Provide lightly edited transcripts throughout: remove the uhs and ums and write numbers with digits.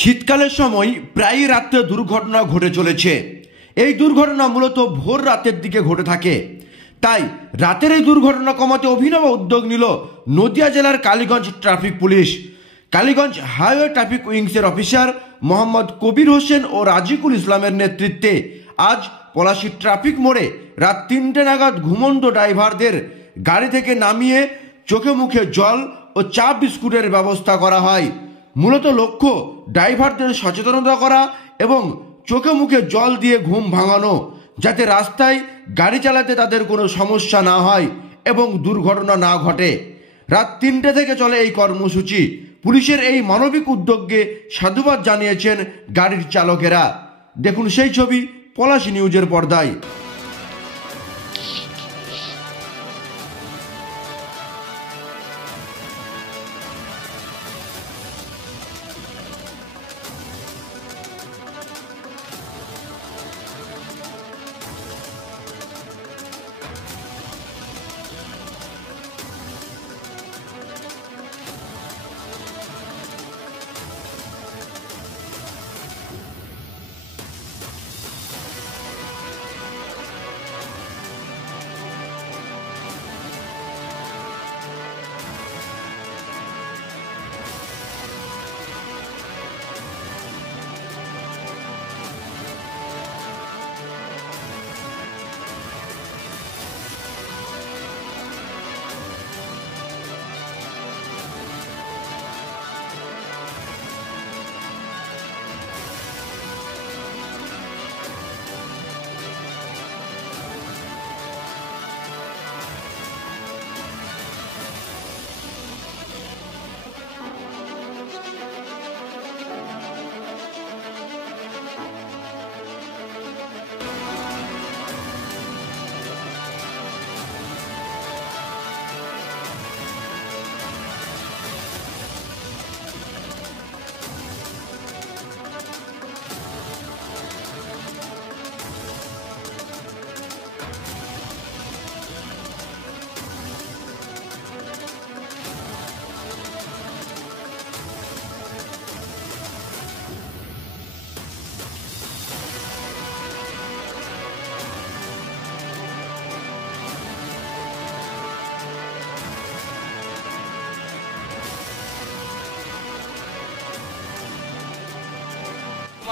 শীতকালের সময় প্রায়ই রাত্রে দুর্ঘটনা ঘটে চলেছে। এই দুর্ঘটনা মূলত ভোর রাতের দিকে ঘটে থাকে। তাই রাতের এই দুর্ঘটনা কমাতে অভিনব উদ্যোগ নিল নদিয়া জেলার Kaliganj traffic police. Kaliganj highway traffic উইংসের অফিসার মোহাম্মদ কবির হোসেন ও রাজিকুল ইসলামের নেতৃত্বে আজ পলাশী ট্রাফিক মোড়ে রাত 3টে নাগাদ ঘুমন্ত ড্রাইভারদের গাড়ি থেকে নামিয়ে চোখে মুখে জল ও চা বিস্কুটের ব্যবস্থা করা হয়। মূলত লক্ষ্য ড্রাইভারদের সচেতনতা করা এবং চোখে মুখে জল দিয়ে ঘুম ভাঙানো, যাতে রাস্তায় গাড়ি চালাতে তাদের কোনো সমস্যা না হয় এবং দুর্ঘটনা না ঘটে। রাত 3টে থেকে চলে এই কর্মসূচি। পুলিশের এই মানবিক উদ্যোগকে সাধুবাদ জানিয়েছেন গাড়ির চালকেরা। দেখুন সেই ছবি পলাশী নিউজের পর্দায়।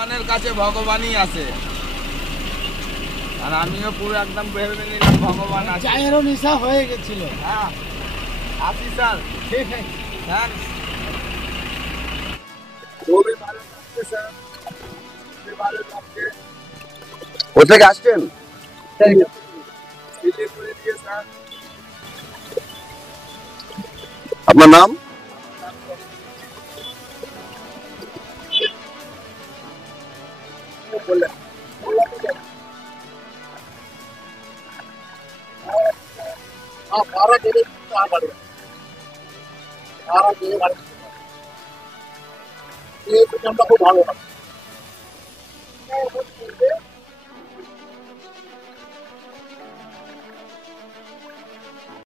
ভগবানের কাছে ভগবানই আছে, আর আমিও পুরো একদম ভেবে নিলাম ভগবান আছে। চায়েরও নেশা হয়ে গেছিল। হ্যাঁ, আসি স্যার। ঠিক আছে, থ্যাঙ্কস। খুবই ভালো লাগছে স্যার, খুবই ভালো লাগছে। কোথেকে আসছেন? শিলিগুড়ি থেকে স্যার। আপনার নাম? খুব ভালো